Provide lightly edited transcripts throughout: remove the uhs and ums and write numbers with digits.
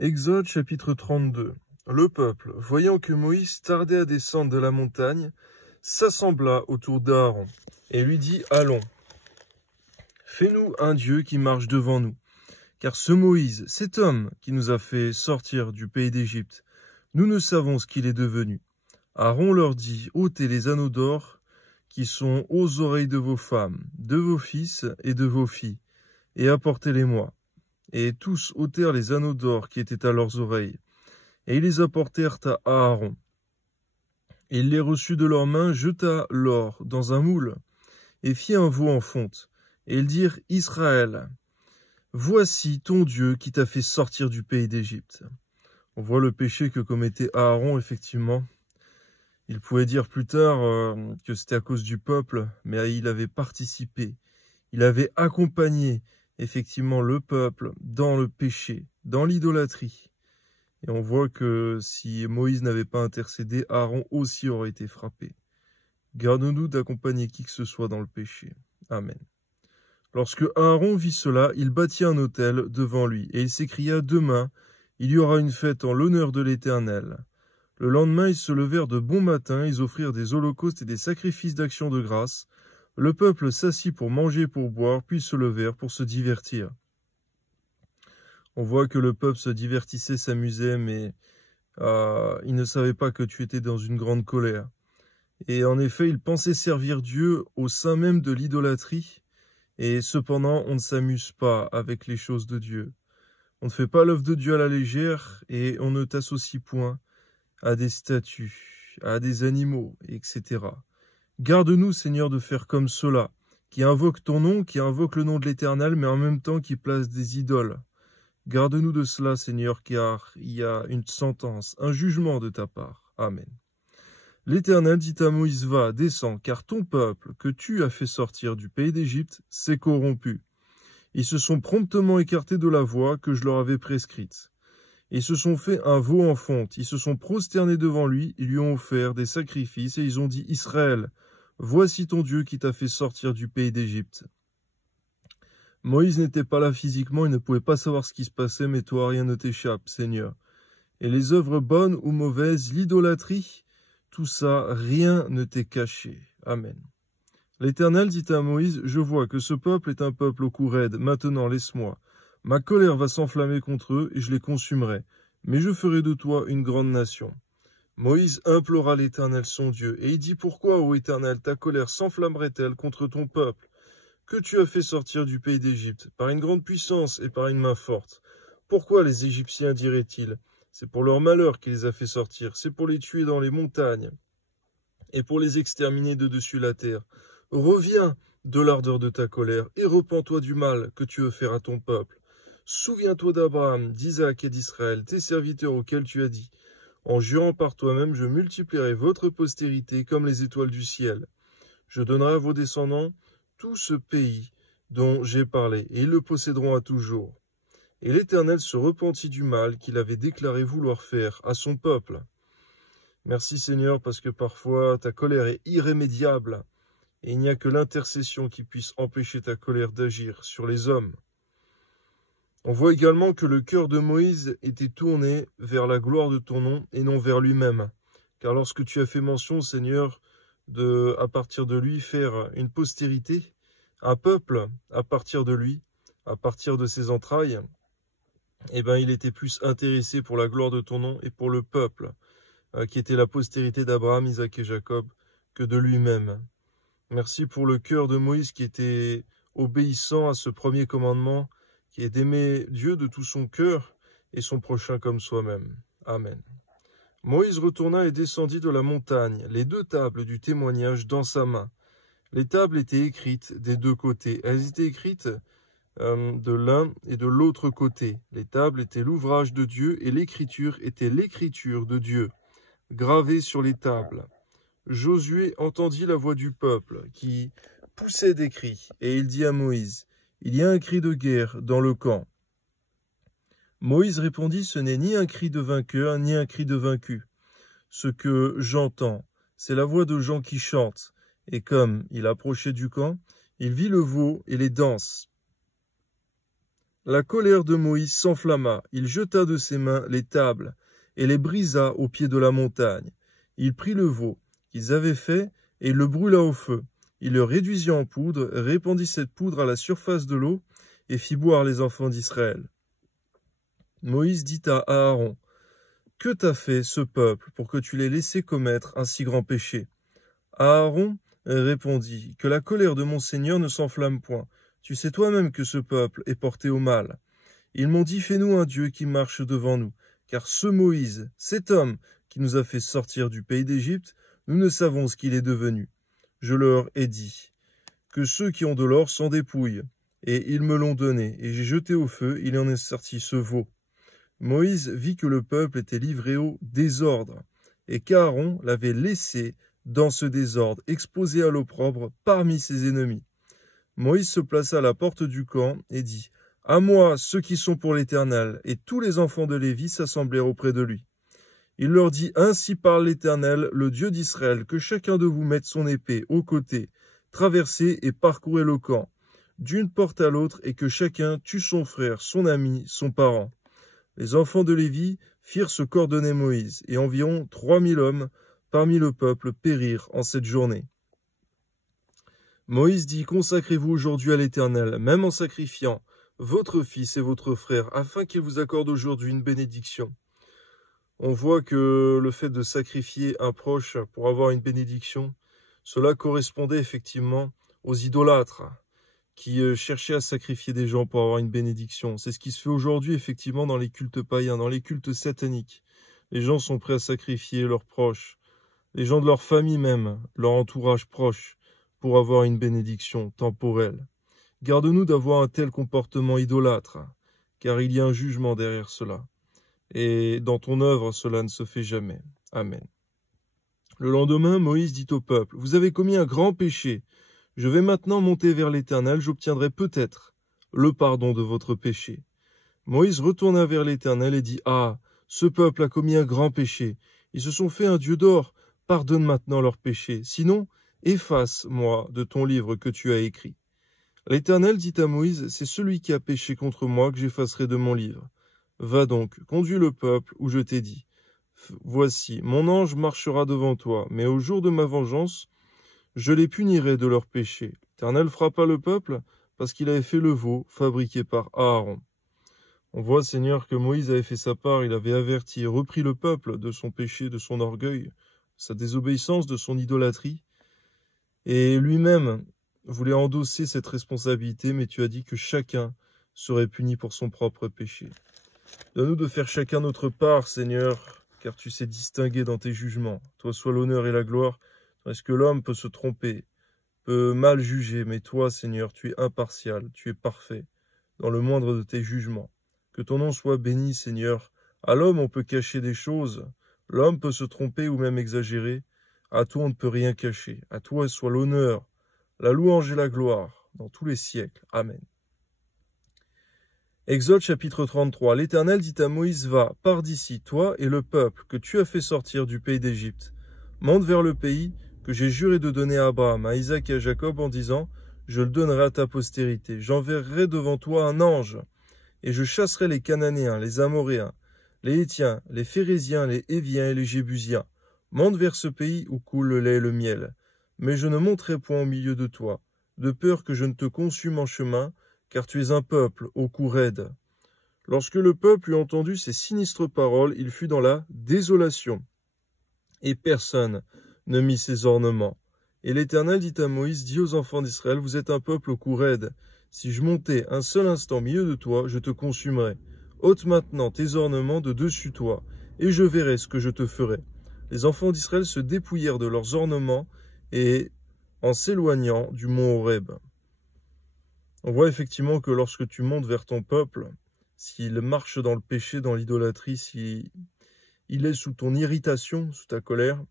Exode chapitre 32. Le peuple, voyant que Moïse tardait à descendre de la montagne, s'assembla autour d'Aaron et lui dit « Allons, fais-nous un Dieu qui marche devant nous. Car ce Moïse, cet homme qui nous a fait sortir du pays d'Égypte, nous ne savons ce qu'il est devenu. » Aaron leur dit « Ôtez les anneaux d'or qui sont aux oreilles de vos femmes, de vos fils et de vos filles, et apportez-les-moi. » Et tous ôtèrent les anneaux d'or qui étaient à leurs oreilles, et ils les apportèrent à Aaron. Et il les reçut de leurs mains, jeta l'or dans un moule, et fit un veau en fonte. Et ils dirent, Israël, voici ton Dieu qui t'a fait sortir du pays d'Égypte. On voit le péché que commettait Aaron, effectivement. Il pouvait dire plus tard que c'était à cause du peuple, mais il avait participé, il avait accompagné effectivement le peuple dans le péché, dans l'idolâtrie. Et on voit que si Moïse n'avait pas intercédé, Aaron aussi aurait été frappé. Garde-nous d'accompagner qui que ce soit dans le péché. Amen. Lorsque Aaron vit cela, il bâtit un autel devant lui, et il s'écria, « Demain, il y aura une fête en l'honneur de l'Éternel. » Le lendemain, ils se levèrent de bon matin, ils offrirent des holocaustes et des sacrifices d'action de grâce. Le peuple s'assit pour manger et pour boire, puis se levèrent pour se divertir. On voit que le peuple se divertissait, s'amusait, mais il ne savait pas que tu étais dans une grande colère. Et en effet, ils pensaient servir Dieu au sein même de l'idolâtrie, et cependant, on ne s'amuse pas avec les choses de Dieu. On ne fait pas l'œuvre de Dieu à la légère, et on ne t'associe point à des statues, à des animaux, etc. Garde-nous, Seigneur, de faire comme ceux-là, qui invoquent ton nom, qui invoquent le nom de l'Éternel, mais en même temps qui placent des idoles. Garde-nous de cela, Seigneur, car il y a une sentence, un jugement de ta part. Amen. L'Éternel dit à Moïse, va, descends, car ton peuple, que tu as fait sortir du pays d'Égypte, s'est corrompu. Ils se sont promptement écartés de la voie que je leur avais prescrite. Ils se sont fait un veau en fonte, ils se sont prosternés devant lui, ils lui ont offert des sacrifices, et ils ont dit, Israël, voici ton Dieu qui t'a fait sortir du pays d'Égypte. Moïse n'était pas là physiquement, il ne pouvait pas savoir ce qui se passait, mais toi, rien ne t'échappe, Seigneur. Et les œuvres bonnes ou mauvaises, l'idolâtrie, tout ça, rien ne t'est caché. Amen. L'Éternel dit à Moïse, je vois que ce peuple est un peuple au cou raide, maintenant laisse-moi. Ma colère va s'enflammer contre eux, et je les consumerai, mais je ferai de toi une grande nation. Moïse implora l'Éternel son Dieu, et il dit, pourquoi, ô Éternel, ta colère s'enflammerait-elle contre ton peuple, que tu as fait sortir du pays d'Égypte, par une grande puissance et par une main forte? Pourquoi les Égyptiens diraient-ils? C'est pour leur malheur qu'il les a fait sortir, c'est pour les tuer dans les montagnes, et pour les exterminer de dessus la terre. Reviens de l'ardeur de ta colère, et repens-toi du mal que tu veux faire à ton peuple. Souviens-toi d'Abraham, d'Isaac et d'Israël, tes serviteurs auxquels tu as dit, en jurant par toi-même, je multiplierai votre postérité comme les étoiles du ciel. Je donnerai à vos descendants tout ce pays dont j'ai parlé, et ils le posséderont à toujours. Et l'Éternel se repentit du mal qu'il avait déclaré vouloir faire à son peuple. Merci Seigneur, parce que parfois ta colère est irrémédiable, et il n'y a que l'intercession qui puisse empêcher ta colère d'agir sur les hommes. On voit également que le cœur de Moïse était tourné vers la gloire de ton nom et non vers lui-même. Car lorsque tu as fait mention, Seigneur, à partir de lui, faire une postérité, un peuple à partir de lui, à partir de ses entrailles, eh bien, il était plus intéressé pour la gloire de ton nom et pour le peuple, qui était la postérité d'Abraham, Isaac et Jacob, que de lui-même. Merci pour le cœur de Moïse qui était obéissant à ce premier commandement, qui est d'aimer Dieu de tout son cœur et son prochain comme soi-même. Amen. Moïse retourna et descendit de la montagne, les deux tables du témoignage dans sa main. Les tables étaient écrites des deux côtés. Elles étaient écrites de l'un et de l'autre côté. Les tables étaient l'ouvrage de Dieu et l'écriture était l'écriture de Dieu, gravée sur les tables. Josué entendit la voix du peuple qui poussait des cris, et il dit à Moïse, « Il y a un cri de guerre dans le camp. » Moïse répondit, « Ce n'est ni un cri de vainqueur, ni un cri de vaincu. Ce que j'entends, c'est la voix de gens qui chantent. » Et comme il approchait du camp, il vit le veau et les danses. la colère de Moïse s'enflamma. Il jeta de ses mains les tables et les brisa au pied de la montagne. Il prit le veau qu'ils avaient fait et il le brûla au feu. Il le réduisit en poudre, répandit cette poudre à la surface de l'eau et fit boire les enfants d'Israël. Moïse dit à Aaron, « Que t'a fait ce peuple pour que tu l'aies laissé commettre un si grand péché ?» Aaron répondit, « Que la colère de mon Seigneur ne s'enflamme point. Tu sais toi-même que ce peuple est porté au mal. Ils m'ont dit, fais-nous un Dieu qui marche devant nous, car ce Moïse, cet homme qui nous a fait sortir du pays d'Égypte, nous ne savons ce qu'il est devenu. Je leur ai dit que ceux qui ont de l'or s'en dépouillent, et ils me l'ont donné, et j'ai jeté au feu, il en est sorti ce veau. » Moïse vit que le peuple était livré au désordre, et qu'Aaron l'avait laissé dans ce désordre, exposé à l'opprobre parmi ses ennemis. Moïse se plaça à la porte du camp et dit, « À moi, ceux qui sont pour l'Éternel » et tous les enfants de Lévi s'assemblèrent auprès de lui. Il leur dit, « Ainsi parle l'Éternel, le Dieu d'Israël, que chacun de vous mette son épée au côté, traversez et parcourez le camp, d'une porte à l'autre, et que chacun tue son frère, son ami, son parent. » Les enfants de Lévi firent ce qu'ordonnait Moïse, et environ 3000 hommes parmi le peuple périrent en cette journée. Moïse dit, « Consacrez-vous aujourd'hui à l'Éternel, même en sacrifiant votre fils et votre frère, afin qu'il vous accorde aujourd'hui une bénédiction. » On voit que le fait de sacrifier un proche pour avoir une bénédiction, cela correspondait effectivement aux idolâtres qui cherchaient à sacrifier des gens pour avoir une bénédiction. C'est ce qui se fait aujourd'hui effectivement dans les cultes païens, dans les cultes sataniques. Les gens sont prêts à sacrifier leurs proches, les gens de leur famille même, leur entourage proche, pour avoir une bénédiction temporelle. Garde-nous d'avoir un tel comportement idolâtre, car il y a un jugement derrière cela. Et dans ton œuvre, cela ne se fait jamais. Amen. Le lendemain, Moïse dit au peuple, « Vous avez commis un grand péché. Je vais maintenant monter vers l'Éternel, j'obtiendrai peut-être le pardon de votre péché. » Moïse retourna vers l'Éternel et dit, « Ah, ce peuple a commis un grand péché. Ils se sont fait un dieu d'or. Pardonne maintenant leur péché. Sinon, efface-moi de ton livre que tu as écrit. » L'Éternel dit à Moïse, « C'est celui qui a péché contre moi que j'effacerai de mon livre. Va donc, conduis le peuple où je t'ai dit. Voici, mon ange marchera devant toi, mais au jour de ma vengeance, je les punirai de leurs péchés. » L'Éternel frappa le peuple parce qu'il avait fait le veau fabriqué par Aaron. On voit, Seigneur, que Moïse avait fait sa part, il avait averti et repris le peuple de son péché, de son orgueil, sa désobéissance, de son idolâtrie. Et lui-même voulait endosser cette responsabilité, mais tu as dit que chacun serait puni pour son propre péché. Donne-nous de faire chacun notre part, Seigneur, car tu sais distinguer dans tes jugements. Toi soit l'honneur et la gloire. Est-ce que l'homme peut se tromper, peut mal juger, mais toi, Seigneur, tu es impartial, tu es parfait, dans le moindre de tes jugements. Que ton nom soit béni, Seigneur. À l'homme, on peut cacher des choses. L'homme peut se tromper ou même exagérer. À toi, on ne peut rien cacher. À toi soit l'honneur, la louange et la gloire, dans tous les siècles. Amen. Exode chapitre 33. L'Éternel dit à Moïse, « Va, pars d'ici, toi et le peuple que tu as fait sortir du pays d'Égypte. Monte vers le pays que j'ai juré de donner à Abraham, à Isaac et à Jacob en disant, je le donnerai à ta postérité. J'enverrai devant toi un ange, et je chasserai les Cananéens, les Amoréens, les Hétiens, les Phérésiens, les Héviens et les Jébusiens. Monte vers ce pays où coule le lait et le miel. Mais je ne monterai point au milieu de toi, de peur que je ne te consume en chemin, car tu es un peuple au cou raide. » Lorsque le peuple eut entendu ces sinistres paroles, il fut dans la désolation, et personne ne mit ses ornements. Et l'Éternel dit à Moïse, « Dis aux enfants d'Israël, vous êtes un peuple au cou raide. Si je montais un seul instant au milieu de toi, je te consumerais. Ôte maintenant tes ornements de dessus toi, et je verrai ce que je te ferai. » Les enfants d'Israël se dépouillèrent de leurs ornements, et en s'éloignant du mont Horeb. On voit effectivement que lorsque tu montes vers ton peuple, s'il marche dans le péché, dans l'idolâtrie, s'il est sous ton irritation, sous ta colère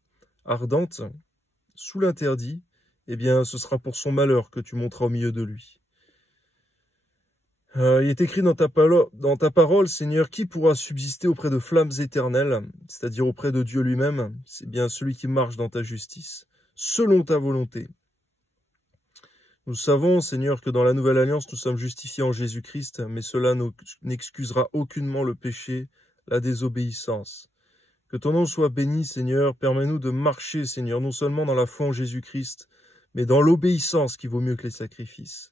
ardente, sous l'interdit, eh bien ce sera pour son malheur que tu monteras au milieu de lui. Il est écrit dans ta parole, Seigneur, qui pourra subsister auprès de flammes éternelles, c'est-à-dire auprès de Dieu lui-même? C'est bien celui qui marche dans ta justice, selon ta volonté. Nous savons, Seigneur, que dans la Nouvelle Alliance, nous sommes justifiés en Jésus-Christ, mais cela n'excusera aucunement le péché, la désobéissance. Que ton nom soit béni, Seigneur. Permets-nous de marcher, Seigneur, non seulement dans la foi en Jésus-Christ, mais dans l'obéissance qui vaut mieux que les sacrifices.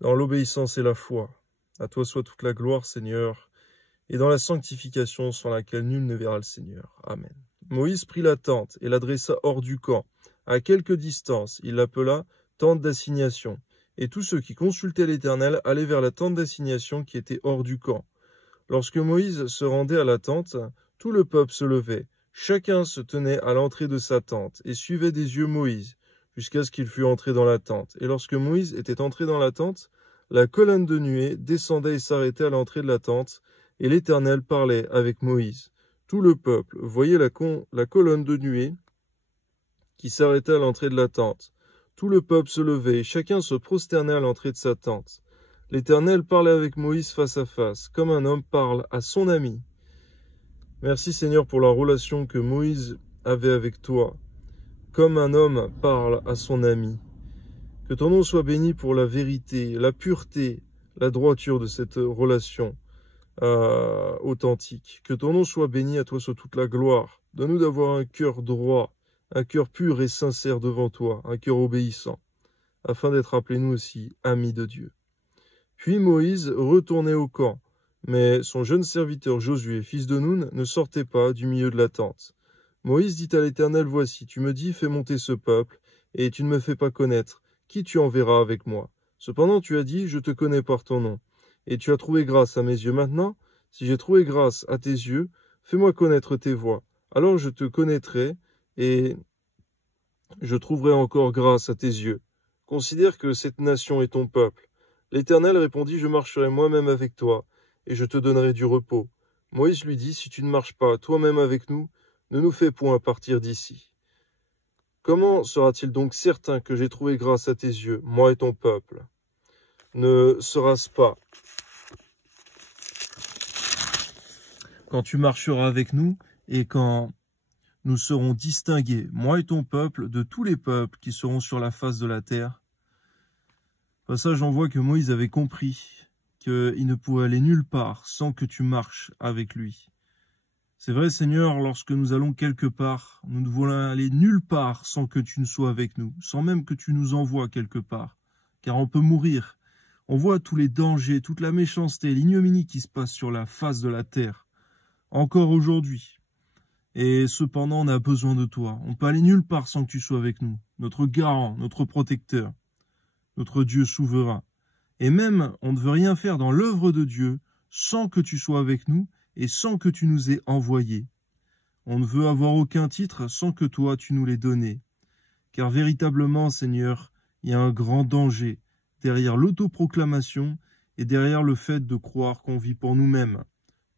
Dans l'obéissance et la foi. À toi soit toute la gloire, Seigneur, et dans la sanctification sans laquelle nul ne verra le Seigneur. Amen. Moïse prit la tente et l'adressa hors du camp. À quelque distance, il l'appela tente d'assignation. Et tous ceux qui consultaient l'Éternel allaient vers la tente d'assignation qui était hors du camp. Lorsque Moïse se rendait à la tente, tout le peuple se levait. Chacun se tenait à l'entrée de sa tente et suivait des yeux Moïse, jusqu'à ce qu'il fût entré dans la tente. Et lorsque Moïse était entré dans la tente, la colonne de nuée descendait et s'arrêtait à l'entrée de la tente, et l'Éternel parlait avec Moïse. Tout le peuple voyait la colonne de nuée qui s'arrêtait à l'entrée de la tente. Tout le peuple se levait, et chacun se prosternait à l'entrée de sa tente. L'Éternel parlait avec Moïse face à face, comme un homme parle à son ami. Merci Seigneur pour la relation que Moïse avait avec toi, comme un homme parle à son ami. Que ton nom soit béni pour la vérité, la pureté, la droiture de cette relation authentique. Que ton nom soit béni, à toi soit toute la gloire. Donne-nous d'avoir un cœur droit, un cœur pur et sincère devant toi, un cœur obéissant, afin d'être appelés nous aussi amis de Dieu. Puis Moïse retournait au camp, mais son jeune serviteur Josué, fils de Nun, ne sortait pas du milieu de la tente. Moïse dit à l'Éternel, « Voici, tu me dis, fais monter ce peuple, et tu ne me fais pas connaître. Qui tu enverras avec moi? Cependant tu as dit, je te connais par ton nom, et tu as trouvé grâce à mes yeux. Maintenant, si j'ai trouvé grâce à tes yeux, fais-moi connaître tes voies. Alors je te connaîtrai, et je trouverai encore grâce à tes yeux. Considère que cette nation est ton peuple. » L'Éternel répondit, « Je marcherai moi-même avec toi, et je te donnerai du repos. » Moïse lui dit, « Si tu ne marches pas toi-même avec nous, ne nous fais point partir d'ici. » Comment sera-t-il donc certain que j'ai trouvé grâce à tes yeux, moi et ton peuple? Ne sera-ce pas quand tu marcheras avec nous et quand nous serons distingués, moi et ton peuple, de tous les peuples qui seront sur la face de la terre? Au passage, on voit que Moïse avait compris qu'il ne pourrait aller nulle part sans que tu marches avec lui. C'est vrai, Seigneur, lorsque nous allons quelque part, nous ne voulons aller nulle part sans que tu ne sois avec nous, sans même que tu nous envoies quelque part, car on peut mourir. On voit tous les dangers, toute la méchanceté, l'ignominie qui se passe sur la face de la terre, encore aujourd'hui. Et cependant, on a besoin de toi. On peut aller nulle part sans que tu sois avec nous, notre garant, notre protecteur, notre Dieu souverain. Et même, on ne veut rien faire dans l'œuvre de Dieu sans que tu sois avec nous et sans que tu nous aies envoyés. On ne veut avoir aucun titre sans que toi tu nous l'aies donné. Car véritablement, Seigneur, il y a un grand danger derrière l'autoproclamation et derrière le fait de croire qu'on vit pour nous-mêmes.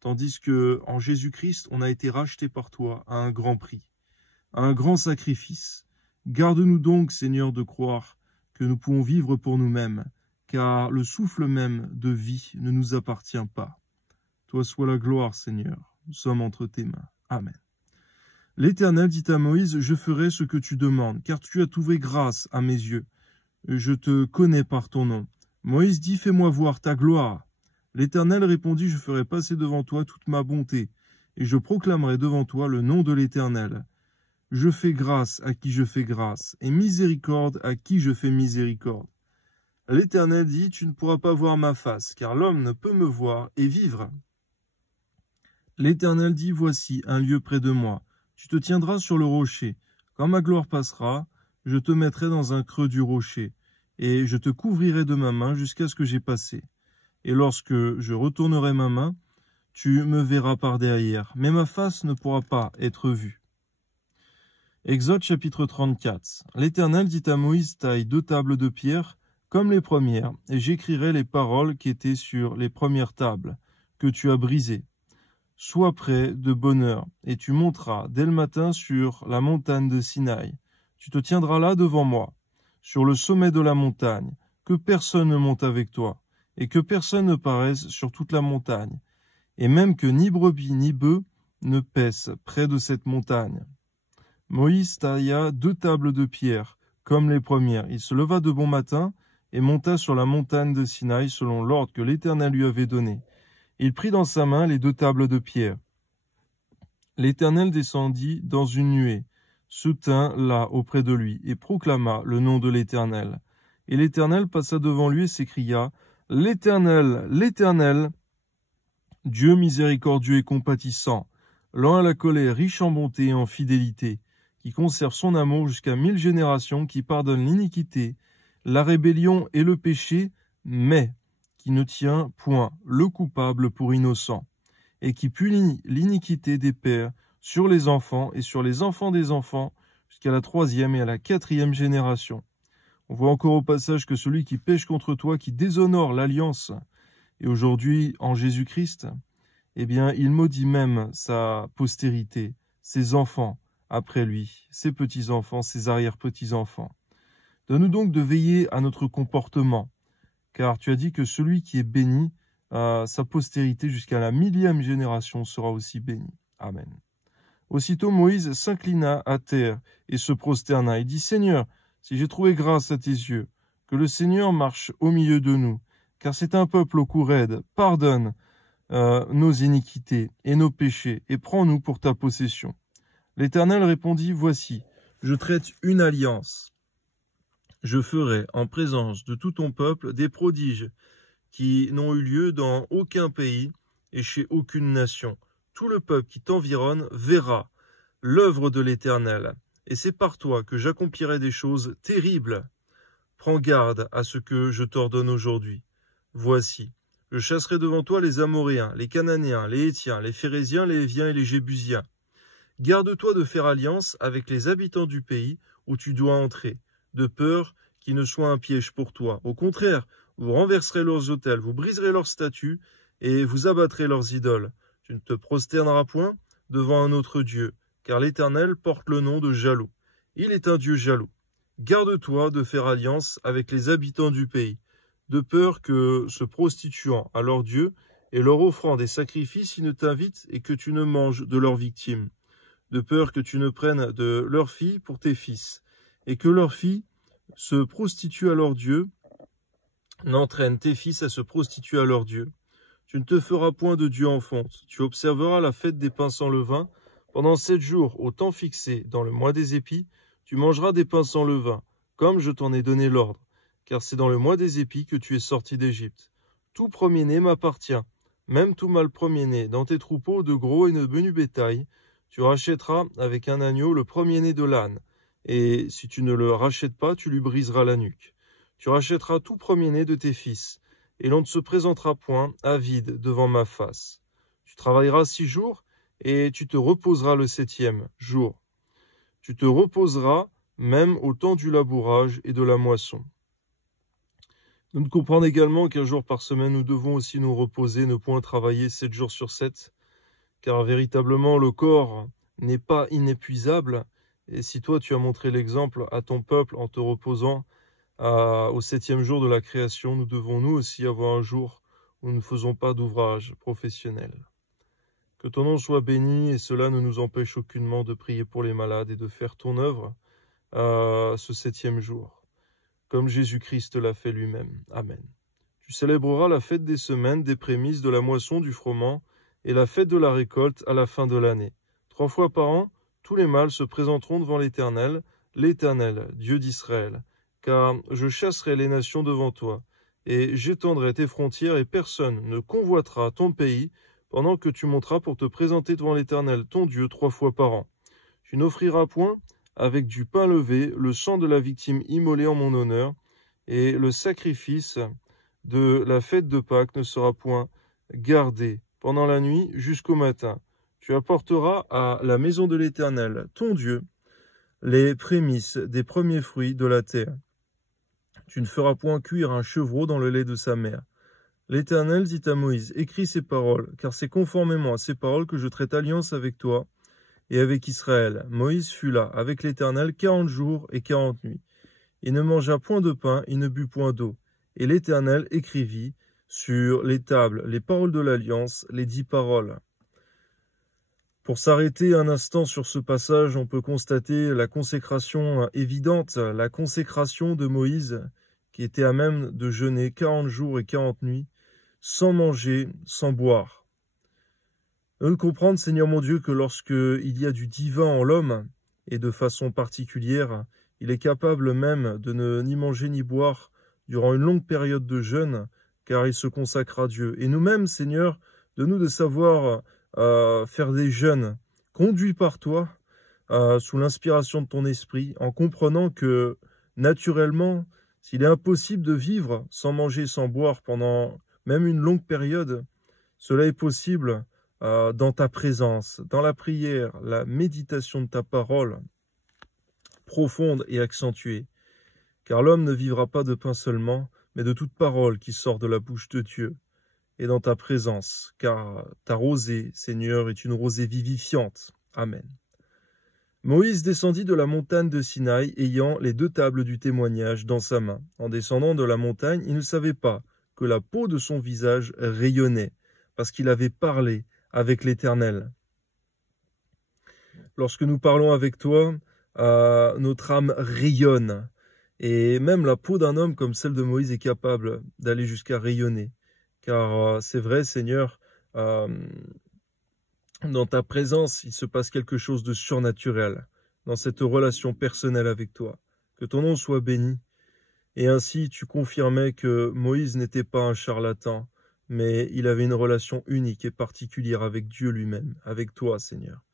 Tandis que en Jésus-Christ, on a été racheté par toi à un grand prix, à un grand sacrifice. Garde-nous donc, Seigneur, de croire que nous pouvons vivre pour nous-mêmes, car le souffle même de vie ne nous appartient pas. Toi soit la gloire, Seigneur. Nous sommes entre tes mains. Amen. L'Éternel dit à Moïse, « Je ferai ce que tu demandes, car tu as trouvé grâce à mes yeux. Je te connais par ton nom. » Moïse dit, « Fais-moi voir ta gloire. » L'Éternel répondit, « Je ferai passer devant toi toute ma bonté, et je proclamerai devant toi le nom de l'Éternel. Je fais grâce à qui je fais grâce, et miséricorde à qui je fais miséricorde. » L'Éternel dit, « Tu ne pourras pas voir ma face, car l'homme ne peut me voir et vivre. » L'Éternel dit, « Voici un lieu près de moi. Tu te tiendras sur le rocher. Quand ma gloire passera, je te mettrai dans un creux du rocher, et je te couvrirai de ma main jusqu'à ce que j'aie passé. Et lorsque je retournerai ma main, tu me verras par derrière, mais ma face ne pourra pas être vue. » Exode chapitre 34. L'Éternel dit à Moïse, « Taille 2 tables de pierre, comme les premières, et j'écrirai les paroles qui étaient sur les premières tables, que tu as brisées. Sois prêt de bonne heure, et tu monteras dès le matin sur la montagne de Sinaï. Tu te tiendras là devant moi, sur le sommet de la montagne, que personne ne monte avec toi, et que personne ne paraisse sur toute la montagne, et même que ni brebis ni bœufs ne paissent près de cette montagne. » Moïse tailla 2 tables de pierre, comme les premières. Il se leva de bon matin, et monta sur la montagne de Sinaï selon l'ordre que l'Éternel lui avait donné. Il prit dans sa main les 2 tables de pierre. L'Éternel descendit dans une nuée, se tint là auprès de lui, et proclama le nom de l'Éternel. Et l'Éternel passa devant lui et s'écria, « L'Éternel, l'Éternel, Dieu miséricordieux et compatissant, lent à la colère, riche en bonté et en fidélité, qui conserve son amour jusqu'à 1000 générations, qui pardonne l'iniquité, la rébellion et le péché, mais qui ne tient point le coupable pour innocent, et qui punit l'iniquité des pères sur les enfants et sur les enfants des enfants, jusqu'à la 3e et à la 4e génération. » On voit encore au passage que celui qui pêche contre toi, qui déshonore l'alliance, et aujourd'hui en Jésus-Christ, eh bien, il maudit même sa postérité, ses enfants après lui, ses petits-enfants, ses arrière-petits-enfants. Donne-nous donc de veiller à notre comportement, car tu as dit que celui qui est béni, sa postérité jusqu'à la 1000e génération sera aussi bénie. Amen. Aussitôt Moïse s'inclina à terre et se prosterna. Il dit, « Seigneur, si j'ai trouvé grâce à tes yeux, que le Seigneur marche au milieu de nous, car c'est un peuple au cou raide, pardonne nos iniquités et nos péchés, et prends-nous pour ta possession. » L'Éternel répondit, « Voici, je traite une alliance. Je ferai en présence de tout ton peuple des prodiges qui n'ont eu lieu dans aucun pays et chez aucune nation. Tout le peuple qui t'environne verra l'œuvre de l'Éternel, et c'est par toi que j'accomplirai des choses terribles. Prends garde à ce que je t'ordonne aujourd'hui. Voici, je chasserai devant toi les Amoréens, les Cananéens, les Hétiens, les Phéréziens, les Héviens et les Jébusiens. Garde-toi de faire alliance avec les habitants du pays où tu dois entrer, de peur qu'il ne soit un piège pour toi. Au contraire, vous renverserez leurs autels, vous briserez leurs statues et vous abattrez leurs idoles. Tu ne te prosterneras point devant un autre Dieu, car l'Éternel porte le nom de jaloux. Il est un Dieu jaloux. Garde-toi de faire alliance avec les habitants du pays, de peur que, se prostituant à leurs dieux et leur offrant des sacrifices, ils ne t'invitent et que tu ne manges de leurs victimes, de peur que tu ne prennes de leurs filles pour tes fils, et que leurs filles se prostituent à leurs dieux, n'entraînent tes fils à se prostituer à leurs dieux. Tu ne te feras point de Dieu en fonte. Tu observeras la fête des pains sans levain. Pendant 7 jours, au temps fixé, dans le mois des épis, tu mangeras des pains sans levain, comme je t'en ai donné l'ordre, car c'est dans le mois des épis que tu es sorti d'Égypte. Tout premier-né m'appartient, même tout mâle premier-né, dans tes troupeaux de gros et de menu bétail. Tu rachèteras avec un agneau le premier-né de l'âne, et si tu ne le rachètes pas, tu lui briseras la nuque. Tu rachèteras tout premier-né de tes fils, et l'on ne se présentera point avide devant ma face. Tu travailleras 6 jours, et tu te reposeras le 7e jour. Tu te reposeras même au temps du labourage et de la moisson. Nous comprenons également qu'un jour par semaine, nous devons aussi nous reposer, ne point travailler 7 jours sur 7, car véritablement le corps n'est pas inépuisable, et si toi tu as montré l'exemple à ton peuple en te reposant au 7e jour de la création, nous devons nous aussi avoir un jour où nous ne faisons pas d'ouvrage professionnel. Que ton nom soit béni, et cela ne nous empêche aucunement de prier pour les malades et de faire ton œuvre à ce 7e jour, comme Jésus-Christ l'a fait lui-même. Amen. Tu célébreras la fête des semaines, des prémices, de la moisson, du froment, et la fête de la récolte à la fin de l'année. 3 fois par an, tous les mâles se présenteront devant l'Éternel, Dieu d'Israël. Car je chasserai les nations devant toi, et j'étendrai tes frontières, et personne ne convoitera ton pays pendant que tu monteras pour te présenter devant l'Éternel, ton Dieu, 3 fois par an. Tu n'offriras point, avec du pain levé, le sang de la victime immolée en mon honneur, et le sacrifice de la fête de Pâques ne sera point gardé pendant la nuit jusqu'au matin. Tu apporteras à la maison de l'Éternel, ton Dieu, les prémices des premiers fruits de la terre. Tu ne feras point cuire un chevreau dans le lait de sa mère. L'Éternel dit à Moïse, écris ces paroles, car c'est conformément à ces paroles que je traite alliance avec toi et avec Israël. Moïse fut là, avec l'Éternel, 40 jours et 40 nuits. Il ne mangea point de pain, il ne but point d'eau. Et l'Éternel écrivit sur les tables les paroles de l'alliance, les 10 paroles. Pour s'arrêter un instant sur ce passage, on peut constater la consécration évidente, la consécration de Moïse, qui était à même de jeûner 40 jours et 40 nuits, sans manger, sans boire. Nous comprendre, Seigneur mon Dieu, que lorsque il y a du divin en l'homme, et de façon particulière, il est capable même de ne ni manger ni boire durant une longue période de jeûne, car il se consacre à Dieu. Et nous-mêmes, Seigneur, de nous de savoir faire des jeûnes conduits par toi, sous l'inspiration de ton esprit, en comprenant que, naturellement, s'il est impossible de vivre sans manger, sans boire pendant même une longue période, cela est possible dans ta présence, dans la prière, la méditation de ta parole, profonde et accentuée. Car l'homme ne vivra pas de pain seulement, mais de toute parole qui sort de la bouche de Dieu. Et dans ta présence, car ta rosée, Seigneur, est une rosée vivifiante. Amen. Moïse descendit de la montagne de Sinaï, ayant les 2 tables du témoignage dans sa main. En descendant de la montagne, il ne savait pas que la peau de son visage rayonnait, parce qu'il avait parlé avec l'Éternel. Lorsque nous parlons avec toi, notre âme rayonne. Et même la peau d'un homme comme celle de Moïse est capable d'aller jusqu'à rayonner. Car c'est vrai, Seigneur, dans ta présence, il se passe quelque chose de surnaturel dans cette relation personnelle avec toi. Que ton nom soit béni. Et ainsi, tu confirmais que Moïse n'était pas un charlatan, mais il avait une relation unique et particulière avec Dieu lui-même, avec toi, Seigneur.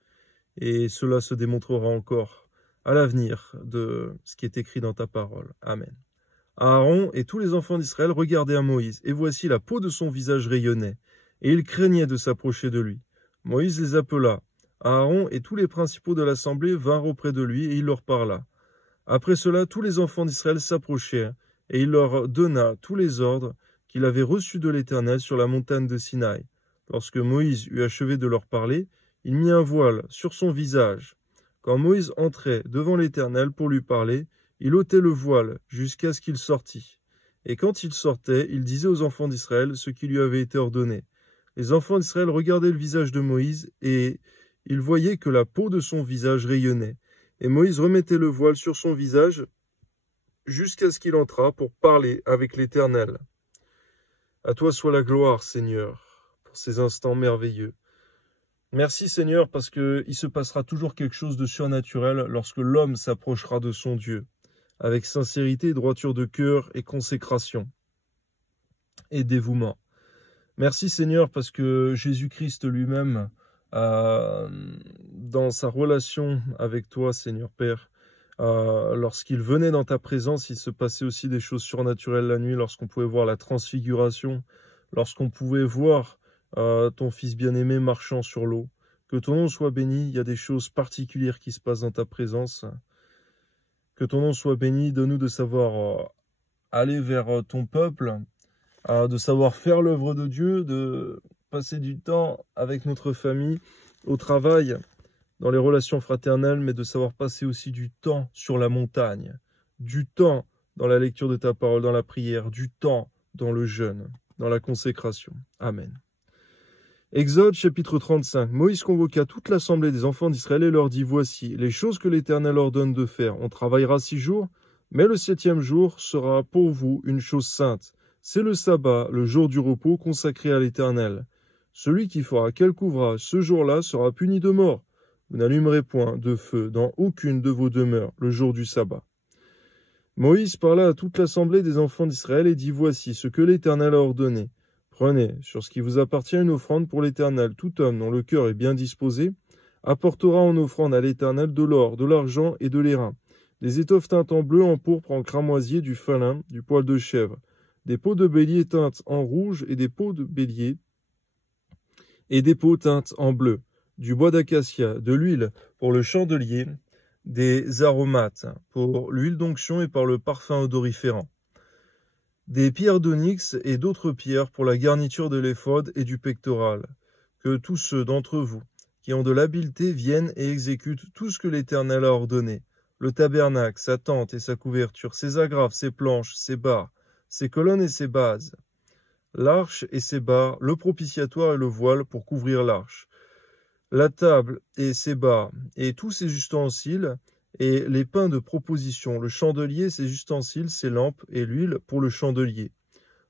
Et cela se démontrera encore à l'avenir de ce qui est écrit dans ta parole. Amen. Aaron et tous les enfants d'Israël regardaient à Moïse, et voici la peau de son visage rayonnait, et ils craignaient de s'approcher de lui. Moïse les appela. Aaron et tous les principaux de l'assemblée vinrent auprès de lui, et il leur parla. Après cela, tous les enfants d'Israël s'approchèrent, et il leur donna tous les ordres qu'il avait reçus de l'Éternel sur la montagne de Sinaï. Lorsque Moïse eut achevé de leur parler, il mit un voile sur son visage. Quand Moïse entrait devant l'Éternel pour lui parler, il ôtait le voile jusqu'à ce qu'il sortît. Et quand il sortait, il disait aux enfants d'Israël ce qui lui avait été ordonné. Les enfants d'Israël regardaient le visage de Moïse, et ils voyaient que la peau de son visage rayonnait. Et Moïse remettait le voile sur son visage jusqu'à ce qu'il entrât pour parler avec l'Éternel. À toi soit la gloire, Seigneur, pour ces instants merveilleux. Merci, Seigneur, parce qu'il se passera toujours quelque chose de surnaturel lorsque l'homme s'approchera de son Dieu, avec sincérité, droiture de cœur et consécration et dévouement. Merci, Seigneur, parce que Jésus-Christ lui-même, dans sa relation avec toi, Seigneur Père, lorsqu'il venait dans ta présence, il se passait aussi des choses surnaturelles la nuit, lorsqu'on pouvait voir la transfiguration, lorsqu'on pouvait voir ton Fils bien-aimé marchant sur l'eau. Que ton nom soit béni, il y a des choses particulières qui se passent dans ta présence. Que ton nom soit béni, donne-nous de savoir aller vers ton peuple, de savoir faire l'œuvre de Dieu, de passer du temps avec notre famille, au travail, dans les relations fraternelles, mais de savoir passer aussi du temps sur la montagne, du temps dans la lecture de ta parole, dans la prière, du temps dans le jeûne, dans la consécration. Amen. Exode chapitre 35. Moïse convoqua toute l'assemblée des enfants d'Israël et leur dit, voici les choses que l'Éternel ordonne de faire. On travaillera 6 jours, mais le 7e jour sera pour vous une chose sainte. C'est le sabbat, le jour du repos consacré à l'Éternel. Celui qui fera quelque ouvrage ce jour-là sera puni de mort. Vous n'allumerez point de feu dans aucune de vos demeures le jour du sabbat. Moïse parla à toute l'assemblée des enfants d'Israël et dit, voici ce que l'Éternel a ordonné. Prenez, sur ce qui vous appartient, une offrande pour l'Éternel. Tout homme dont le cœur est bien disposé apportera en offrande à l'Éternel de l'or, de l'argent et de l'airain, des étoffes teintes en bleu, en pourpre, en cramoisier, du fin lin, du poil de chèvre, des peaux de bélier teintes en rouge et des peaux de bélier et des peaux teintes en bleu, du bois d'acacia, de l'huile pour le chandelier, des aromates pour l'huile d'onction et par le parfum odoriférant, des pierres d'onyx et d'autres pierres pour la garniture de l'éphod et du pectoral. Que tous ceux d'entre vous qui ont de l'habileté viennent et exécutent tout ce que l'Éternel a ordonné, le tabernacle, sa tente et sa couverture, ses agrafes, ses planches, ses barres, ses colonnes et ses bases, l'arche et ses barres, le propitiatoire et le voile pour couvrir l'arche, la table et ses barres, et tous ses ustensiles, et les pains de proposition, le chandelier, ses ustensiles, ses lampes et l'huile pour le chandelier,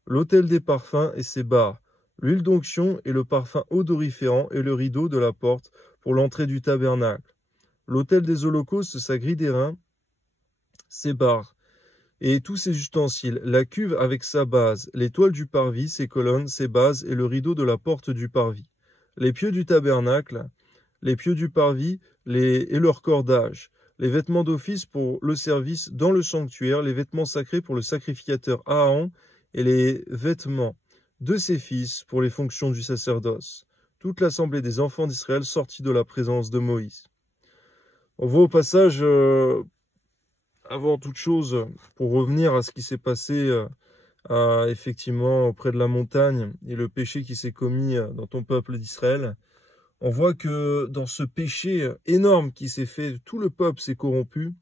l'autel des parfums et ses barres, l'huile d'onction et le parfum odoriférant et le rideau de la porte pour l'entrée du tabernacle, l'autel des holocaustes, sa grille d'airain, ses barres et tous ses ustensiles, la cuve avec sa base, les toiles du parvis, ses colonnes, ses bases et le rideau de la porte du parvis, les pieux du tabernacle, les pieux du parvis et leurs cordages, les vêtements d'office pour le service dans le sanctuaire, les vêtements sacrés pour le sacrificateur Aaron et les vêtements de ses fils pour les fonctions du sacerdoce, toute l'assemblée des enfants d'Israël sortis de la présence de Moïse. On voit au passage, avant toute chose, pour revenir à ce qui s'est passé effectivement auprès de la montagne et le péché qui s'est commis dans ton peuple d'Israël, on voit que dans ce péché énorme qui s'est fait, tout le peuple s'est corrompu,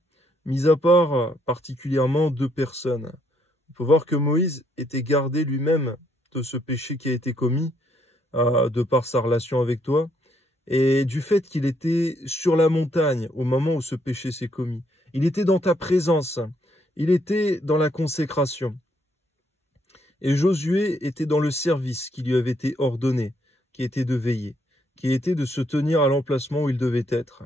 mis à part particulièrement 2 personnes. On peut voir que Moïse était gardé lui-même de ce péché qui a été commis, de par sa relation avec toi, et du fait qu'il était sur la montagne au moment où ce péché s'est commis. Il était dans ta présence, il était dans la consécration. Et Josué était dans le service qui lui avait été ordonné, qui était de veiller, qui était de se tenir à l'emplacement où il devait être.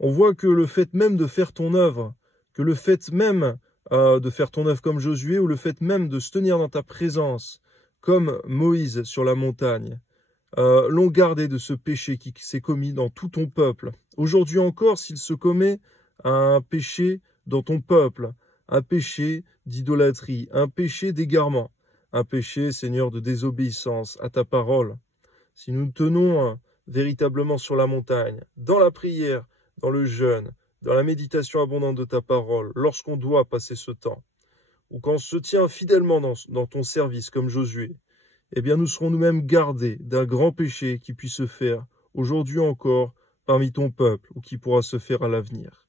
On voit que le fait même de faire ton œuvre, que le fait même de faire ton œuvre comme Josué, ou le fait même de se tenir dans ta présence, comme Moïse sur la montagne, l'ont gardé de ce péché qui s'est commis dans tout ton peuple. Aujourd'hui encore, s'il se commet un péché dans ton peuple, un péché d'idolâtrie, un péché d'égarement, un péché, Seigneur, de désobéissance à ta parole, si nous nous tenons véritablement sur la montagne, dans la prière, dans le jeûne, dans la méditation abondante de ta parole, lorsqu'on doit passer ce temps, ou quand on se tient fidèlement dans ton service comme Josué, eh bien nous serons nous-mêmes gardés d'un grand péché qui puisse se faire aujourd'hui encore parmi ton peuple, ou qui pourra se faire à l'avenir.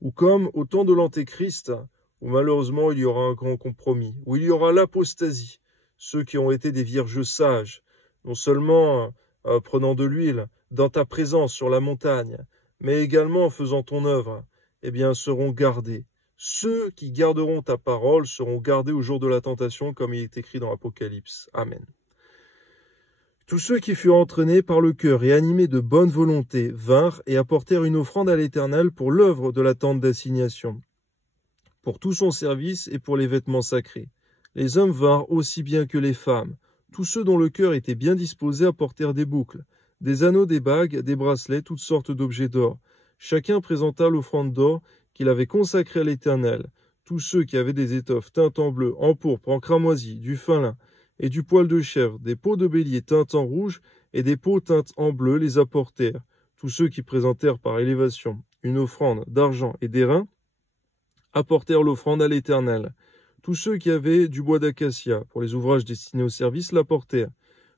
Ou comme au temps de l'Antéchrist, où malheureusement il y aura un grand compromis, où il y aura l'apostasie, ceux qui ont été des vierges sages, non seulement prenant de l'huile dans ta présence sur la montagne, mais également en faisant ton œuvre, eh bien seront gardés. Ceux qui garderont ta parole seront gardés au jour de la tentation, comme il est écrit dans l'Apocalypse. Amen. Tous ceux qui furent entraînés par le cœur et animés de bonne volonté vinrent et apportèrent une offrande à l'Éternel pour l'œuvre de la tente d'assignation, pour tout son service et pour les vêtements sacrés. Les hommes vinrent aussi bien que les femmes. Tous ceux dont le cœur était bien disposé apportèrent des boucles, des anneaux, des bagues, des bracelets, toutes sortes d'objets d'or. Chacun présenta l'offrande d'or qu'il avait consacrée à l'Éternel. Tous ceux qui avaient des étoffes teintes en bleu, en pourpre, en cramoisi, du fin lin et du poil de chèvre, des peaux de bélier teintes en rouge et des peaux teintes en bleu les apportèrent. Tous ceux qui présentèrent par élévation une offrande d'argent et d'airain apportèrent l'offrande à l'Éternel. Tous ceux qui avaient du bois d'acacia pour les ouvrages destinés au service l'apportèrent.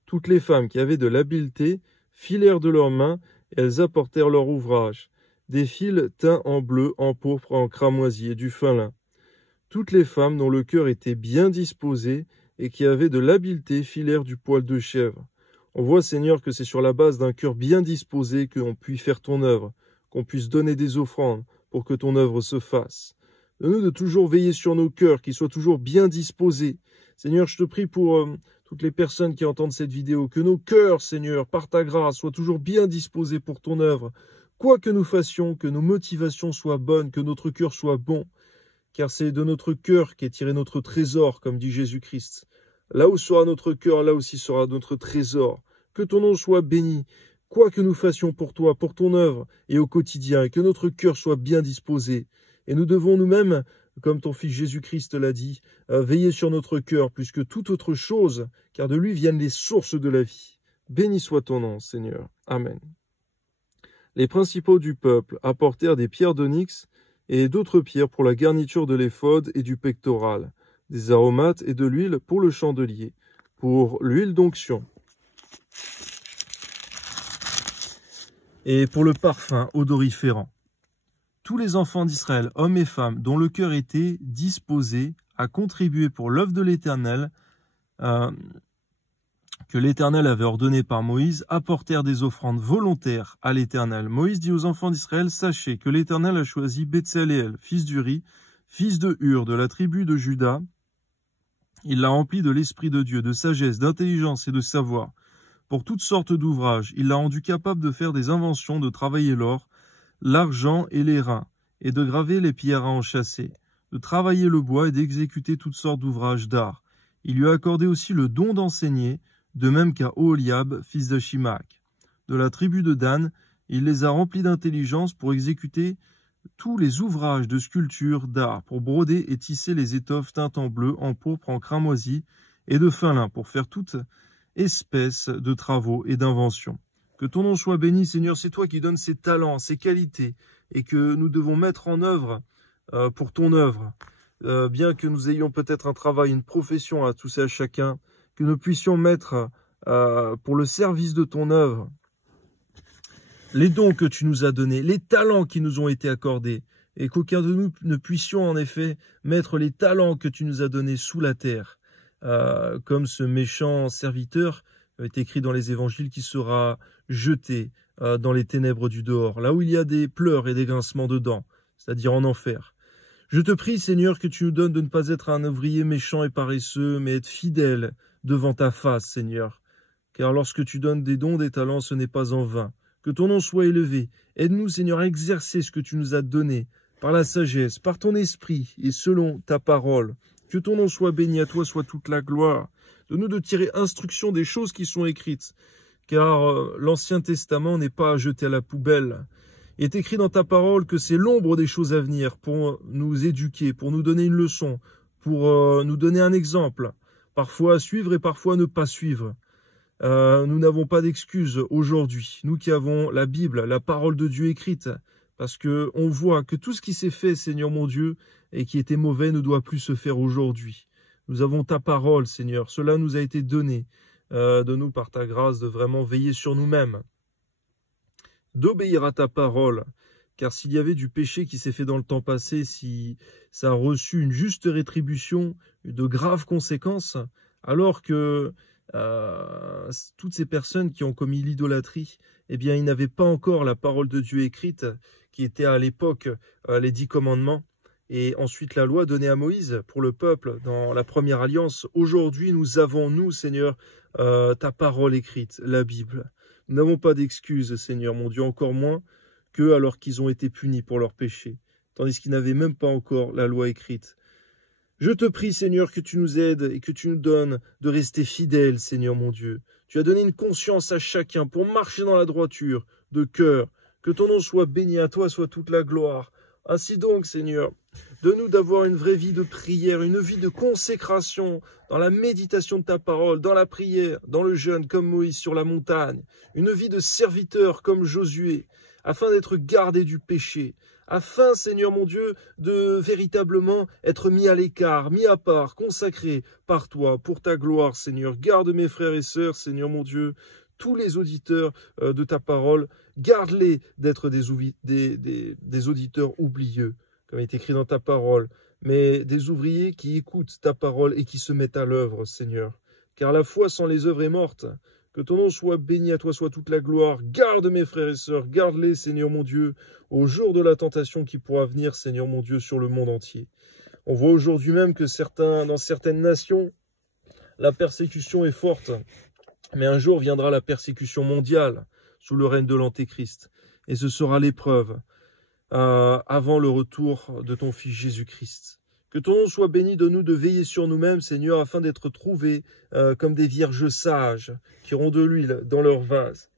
Toutes les femmes qui avaient de l'habileté filèrent de leurs mains et elles apportèrent leur ouvrage, des fils teints en bleu, en pourpre, en cramoisi et du fin lin. Toutes les femmes dont le cœur était bien disposé et qui avaient de l'habileté filèrent du poil de chèvre. On voit, Seigneur, que c'est sur la base d'un cœur bien disposé qu'on puisse faire ton œuvre, qu'on puisse donner des offrandes pour que ton œuvre se fasse. Donne-nous de toujours veiller sur nos cœurs, qu'ils soient toujours bien disposés. Seigneur, je te prie pour toutes les personnes qui entendent cette vidéo, que nos cœurs, Seigneur, par ta grâce, soient toujours bien disposés pour ton œuvre. Quoi que nous fassions, que nos motivations soient bonnes, que notre cœur soit bon, car c'est de notre cœur qu'est tiré notre trésor, comme dit Jésus-Christ. Là où sera notre cœur, là aussi sera notre trésor. Que ton nom soit béni, quoi que nous fassions pour toi, pour ton œuvre, et au quotidien, et que notre cœur soit bien disposé. Et nous devons nous-mêmes, comme ton Fils Jésus-Christ l'a dit, veiller sur notre cœur plus que toute autre chose, car de lui viennent les sources de la vie. Béni soit ton nom, Seigneur. Amen. Les principaux du peuple apportèrent des pierres d'onyx et d'autres pierres pour la garniture de l'éphod et du pectoral, des aromates et de l'huile pour le chandelier, pour l'huile d'onction, et pour le parfum odoriférant. Tous les enfants d'Israël, hommes et femmes, dont le cœur était disposé à contribuer pour l'œuvre de l'Éternel, que l'Éternel avait ordonnées par Moïse, apportèrent des offrandes volontaires à l'Éternel. Moïse dit aux enfants d'Israël, sachez que l'Éternel a choisi Betsaléel, fils d'Uri, fils de Hur, de la tribu de Juda. Il l'a rempli de l'Esprit de Dieu, de sagesse, d'intelligence et de savoir. Pour toutes sortes d'ouvrages, il l'a rendu capable de faire des inventions, de travailler l'or, l'argent et les reins, et de graver les pierres à enchâsser, de travailler le bois et d'exécuter toutes sortes d'ouvrages d'art. Il lui a accordé aussi le don d'enseigner, de même qu'à Oholiab, fils d'Achimac. De la tribu de Dan, il les a remplis d'intelligence pour exécuter tous les ouvrages de sculpture d'art, pour broder et tisser les étoffes teintes en bleu, en pourpre, en cramoisi et de fin lin, pour faire toute espèce de travaux et d'inventions. Que ton nom soit béni, Seigneur, c'est toi qui donnes ces talents, ces qualités, et que nous devons mettre en œuvre pour ton œuvre. Bien que nous ayons peut-être un travail, une profession à tous et à chacun, que nous puissions mettre pour le service de ton œuvre les dons que tu nous as donnés, les talents qui nous ont été accordés, et qu'aucun de nous ne puissions en effet mettre les talents que tu nous as donnés sous la terre, comme ce méchant serviteur est écrit dans les évangiles qui sera jeté dans les ténèbres du dehors, là où il y a des pleurs et des grincements de dents, c'est-à-dire en enfer. Je te prie, Seigneur, que tu nous donnes de ne pas être un ouvrier méchant et paresseux, mais être fidèle devant ta face, Seigneur. Car lorsque tu donnes des dons, des talents, ce n'est pas en vain. Que ton nom soit élevé. Aide-nous, Seigneur, à exercer ce que tu nous as donné, par la sagesse, par ton esprit et selon ta parole. Que ton nom soit béni, à toi soit toute la gloire. Donne-nous de tirer instruction des choses qui sont écrites, car l'Ancien Testament n'est pas à jeter à la poubelle. Il est écrit dans ta parole que c'est l'ombre des choses à venir pour nous éduquer, pour nous donner une leçon, pour nous donner un exemple, parfois à suivre et parfois à ne pas suivre. Nous n'avons pas d'excuses aujourd'hui, nous qui avons la Bible, la parole de Dieu écrite, parce que on voit que tout ce qui s'est fait, Seigneur mon Dieu, et qui était mauvais ne doit plus se faire aujourd'hui. Nous avons ta parole, Seigneur, cela nous a été donné de nous par ta grâce de vraiment veiller sur nous-mêmes, d'obéir à ta parole, car s'il y avait du péché qui s'est fait dans le temps passé, si ça a reçu une juste rétribution, de graves conséquences, alors que toutes ces personnes qui ont commis l'idolâtrie, eh bien, ils n'avaient pas encore la parole de Dieu écrite, qui était à l'époque les 10 commandements, et ensuite la loi donnée à Moïse pour le peuple dans la première alliance. Aujourd'hui, nous avons, nous, Seigneur, ta parole écrite, la Bible. Nous n'avons pas d'excuses, Seigneur, mon Dieu, encore moins que alors qu'ils ont été punis pour leurs péchés, tandis qu'ils n'avaient même pas encore la loi écrite. Je te prie, Seigneur, que tu nous aides et que tu nous donnes de rester fidèles, Seigneur mon Dieu. Tu as donné une conscience à chacun pour marcher dans la droiture de cœur. Que ton nom soit béni, à toi soit toute la gloire. Ainsi donc, Seigneur, donne-nous d'avoir une vraie vie de prière, une vie de consécration dans la méditation de ta parole, dans la prière, dans le jeûne comme Moïse sur la montagne, une vie de serviteur comme Josué, afin d'être gardé du péché, afin, Seigneur mon Dieu, de véritablement être mis à l'écart, mis à part, consacré par toi, pour ta gloire, Seigneur. Garde mes frères et sœurs, Seigneur mon Dieu, tous les auditeurs de ta parole, garde-les d'être des auditeurs oublieux, comme est écrit dans ta parole, mais des ouvriers qui écoutent ta parole et qui se mettent à l'œuvre, Seigneur. Car la foi sans les œuvres est morte. Que ton nom soit béni, à toi soit toute la gloire. Garde mes frères et sœurs, garde-les, Seigneur mon Dieu, au jour de la tentation qui pourra venir, Seigneur mon Dieu, sur le monde entier. On voit aujourd'hui même que dans certaines nations, la persécution est forte. Mais un jour viendra la persécution mondiale sous le règne de l'Antéchrist. Et ce sera l'épreuve avant le retour de ton Fils Jésus-Christ. Que ton nom soit béni de nous de veiller sur nous-mêmes, Seigneur, afin d'être trouvés comme des vierges sages qui auront de l'huile dans leur vase,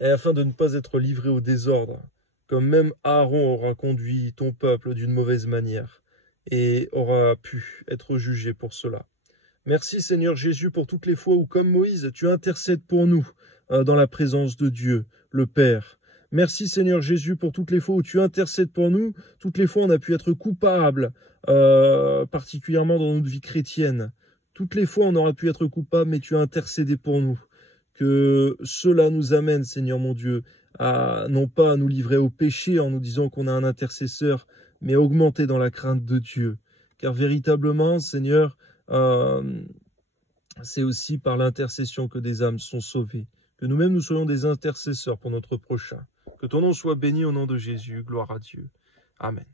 et afin de ne pas être livrés au désordre, comme même Aaron aura conduit ton peuple d'une mauvaise manière et aura pu être jugé pour cela. Merci Seigneur Jésus pour toutes les fois où, comme Moïse, tu intercèdes pour nous dans la présence de Dieu, le Père. Merci Seigneur Jésus pour toutes les fois où tu intercèdes pour nous, toutes les fois où on a pu être coupable, particulièrement dans notre vie chrétienne. Toutes les fois on aura pu être coupable, mais tu as intercédé pour nous. Que cela nous amène, Seigneur mon Dieu, à non pas à nous livrer au péché en nous disant qu'on a un intercesseur, mais à augmenter dans la crainte de Dieu. Car véritablement, Seigneur, c'est aussi par l'intercession que des âmes sont sauvées. Que nous-mêmes nous soyons des intercesseurs pour notre prochain. Que ton nom soit béni au nom de Jésus. Gloire à Dieu. Amen.